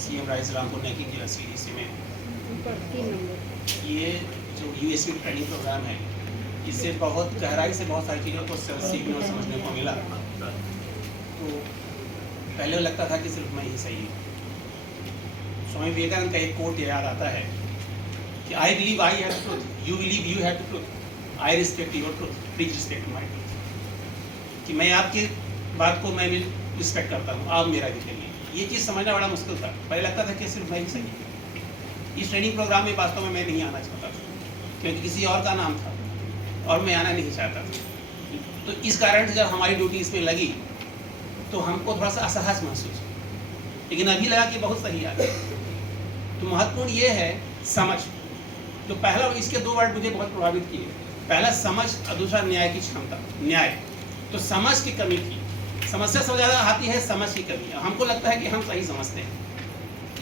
CM rice Rampur ने की CDC में ये जो यूएसपी ट्रेनिंग प्रोग्राम है, इससे बहुत गहराई से बहुत सारी चीज़ों को सीखने और समझने को मिला। तो पहले लगता था कि सिर्फ मैं ही सही हूँ। स्वामी विवेकानंद का एक कोट याद आता है कि I believe I have truth, you believe you have truth, I respect your truth, please respect my truth. कि मैं आपकी बात को मैं भी रिस्पेक्ट करता हूँ, आप मेरा भी करिए। ये चीज़ समझना बड़ा मुश्किल था। पहले लगता था कि सिर्फ मैं ही सही हूँ। इस ट्रेनिंग प्रोग्राम में वास्तव में मैं नहीं आना चाहता था, क्योंकि किसी और का नाम था और मैं आना नहीं चाहता था। तो इस कारण से जब हमारी ड्यूटी इसमें लगी तो हमको थोड़ा सा असहज महसूस, लेकिन अभी लगा कि बहुत सही आ गया। तो महत्वपूर्ण ये है समझ। तो पहला, इसके दो वर्ड मुझे बहुत प्रभावित किए। पहला समझ और दूसरा न्याय की क्षमता। न्याय तो समझ की कमी थी। समस्या सबसे ज़्यादा आती है समझ की कमी। हमको लगता है कि हम सही समझते हैं।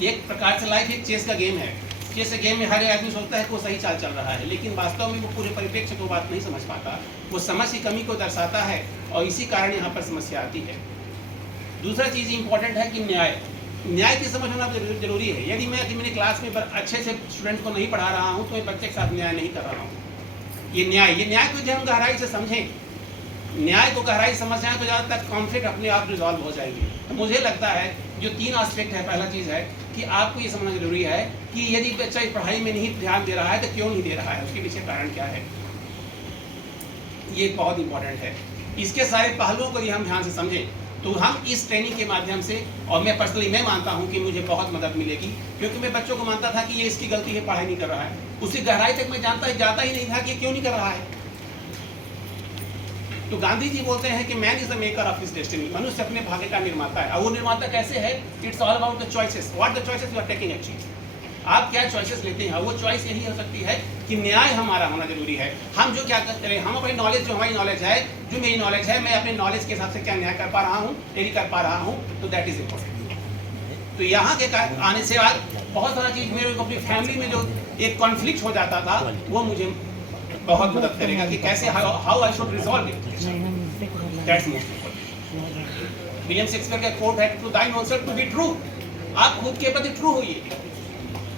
एक प्रकार से लाइफ एक चेस का गेम है। चेस के गेम में हर आदमी सोचता है कि वो सही चाल चल रहा है, लेकिन वास्तव में वो पूरे परिप्रेक्ष्य को बात नहीं समझ पाता। वो समझ की कमी को दर्शाता है और इसी कारण यहाँ पर समस्या आती है। दूसरा चीज़ इंपॉर्टेंट है कि न्याय की समझ होना जरूरी है। यदि मैं मेरी क्लास में अच्छे से स्टूडेंट को नहीं पढ़ा रहा हूँ तो मैं बच्चे के साथ न्याय नहीं कर रहा हूँ। ये न्याय को यदि हम गहराई से समझें, न्याय को गहराई समझ जाए तो ज़्यादा तक कॉन्फ्लिक्ट अपने आप रिजॉल्व हो जाएंगे। तो मुझे लगता है जो तीन एस्पेक्ट है, पहला चीज़ है कि आपको ये समझना जरूरी है कि यदि बच्चा इस पढ़ाई में नहीं ध्यान दे रहा है तो क्यों नहीं दे रहा है, उसके पीछे कारण क्या है। ये बहुत इंपॉर्टेंट है। इसके सारे पहलुओं को यदि हम ध्यान से समझें तो हम इस ट्रेनिंग के माध्यम से, और मैं पर्सनली मैं मानता हूं कि मुझे बहुत मदद मिलेगी, क्योंकि मैं बच्चों को मानता था कि ये इसकी गलती है, पढ़ाई नहीं कर रहा है। उसकी गहराई तक मैं जाता ही नहीं था कि क्यों नहीं कर रहा है। तो गांधी जी बोलते हैं कि man is the maker of his destiny. मनुष्य अपने भाग्य का निर्माता है। और वो निर्माता कैसे है? It's all about the choices. What the choices you are taking actually. आप क्या चॉइसेस लेते हैं। वो चॉइस यही हो सकती है कि न्याय हमारा होना जरूरी है। हम जो क्या करते हैं, हम अपनी नॉलेज, जो हमारी नॉलेज है, जो मेरी नॉलेज है, मैं अपने नॉलेज के हिसाब से क्या न्याय कर पा रहा हूँ, नहीं कर पा रहा हूँ, तो दैट इज इम्पोर्टेंट। तो यहाँ के आने से बाद बहुत सारा चीज़ मेरे को अपनी फैमिली में जो एक कॉन्फ्लिक्ट हो जाता था, वो मुझे बहुत मदद करेगा कि कैसे how I should resolve it. That's most important. William Shakespeare का कोट है, टू दाइन ओनसेल्फ टू बी ट्रू। आप खुद के प्रति ट्रू होइए।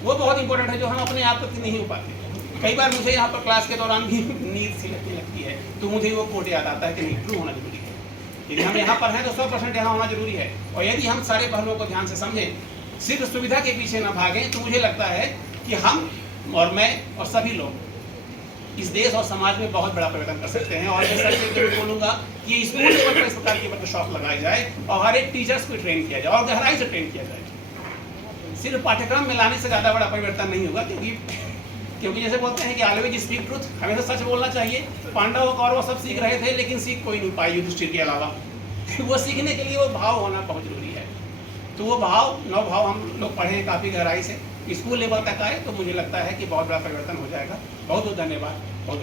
वो बहुत इंपॉर्टेंट है, जो हम अपने आप प्रति नहीं हो पाते। कई बार मुझे यहाँ पर क्लास के दौरान भी नींद सी लगती है, तो मुझे वो कोट याद आता है कि नहीं, ट्रू होना जरूरी है। यदि हम यहाँ पर हैं तो 100% यहाँ होना जरूरी है। और यदि हम सारे पहलुओं को ध्यान से समझें, सिर्फ सुविधा के पीछे न भागें, तो मुझे लगता है कि हम और मैं और सभी लोग इस देश और समाज में बहुत बड़ा परिवर्तन कर सकते हैं। और मैं सच बोलूँगा कि स्कूल लेवल पर इस प्रकार की वर्कशॉप लगाई जाए और हर एक टीचर्स को ट्रेन किया जाए और गहराई से ट्रेन किया जाए। सिर्फ पाठ्यक्रम में लाने से ज़्यादा बड़ा परिवर्तन नहीं होगा, क्योंकि जैसे बोलते हैं कि ऑलवेज स्पीक ट्रूथ, हमेशा सच बोलना चाहिए। पांडव और कौरव सब सीख रहे थे, लेकिन सीख कोई नहीं पाई युधिष्ठिर के अलावा। वो सीखने के लिए वो भाव होना बहुत जरूरी है। तो वो नौ भाव हम लोग पढ़ें काफ़ी गहराई से, स्कूल लेवल तक आए, तो मुझे लगता है कि बहुत बड़ा परिवर्तन हो जाएगा। बहुत बहुत धन्यवाद। बहुत